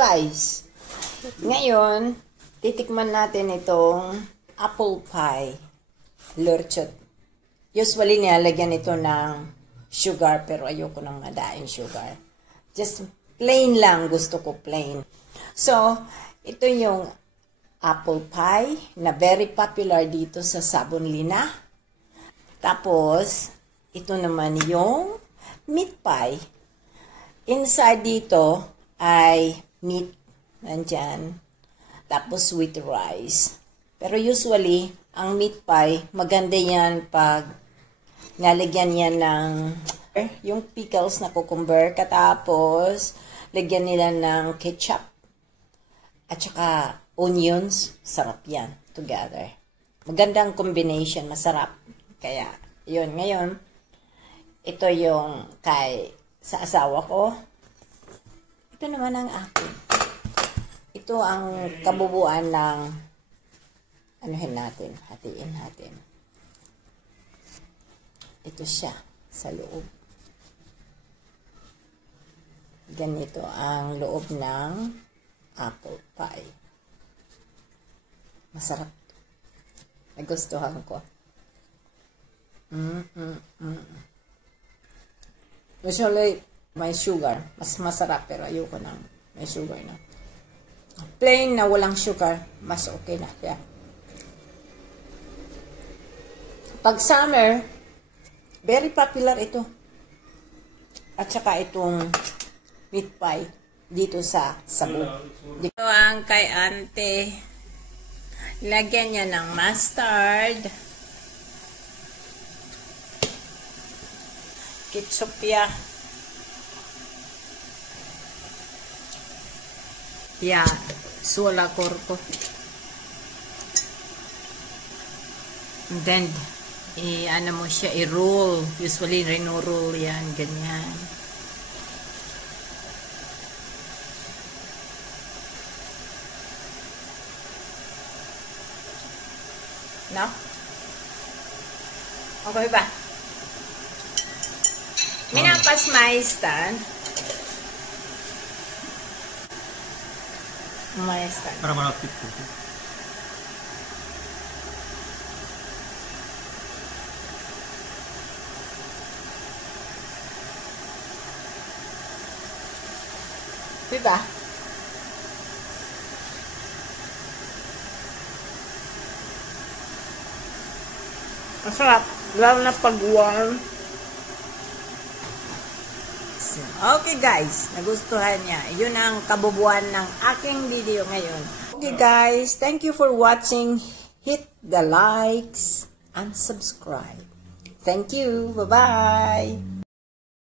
guys, ngayon, titikman natin itong apple pie. Lurchot. Usually, nilalagyan ito ng sugar, pero ayoko nang madaing sugar. Just plain lang, gusto ko plain. So, ito yung apple pie na very popular dito sa Sabonlina. Tapos, ito naman yung meat pie. Inside dito ay meat, nandyan. Tapos with rice. Pero usually, ang meat pie, maganda yan pag nalagyan yan ng yung pickles na cucumber. Katapos, lagyan nila ng ketchup. At saka onions. Sarap yan together. Magandang combination. Masarap. Kaya, yun. Ngayon, ito yung sa asawa ko. Ito naman ang akin. Ito ang kabubuan ng anuhin natin, hatiin natin. Ito siya sa loob. Ganito ang loob ng apple pie. Masarap. Nagustuhan ko. Usually, may sugar. Mas masarap, pero ayoko nang may sugar na. Plain na walang sugar, mas okay na siya. Pag summer, very popular ito. At saka itong meat pie dito sa Cebu. Dito ang kay ante. Lagyan niya ng mustard. Ketchup ya. Yeah, suala korko. And then, ano mo siya, i-roll. Usually, rino-roll yan, ganyan. No? Okay ba? Minapas maistan. Maistan. Para malapit po. Diba? Masarap. Lalo na pag warm. Okay guys, nagustuhan niya. Yun ang kabubuan ng aking video ngayon. Okay guys, thank you for watching. Hit the likes and subscribe. Thank you. Bye-bye.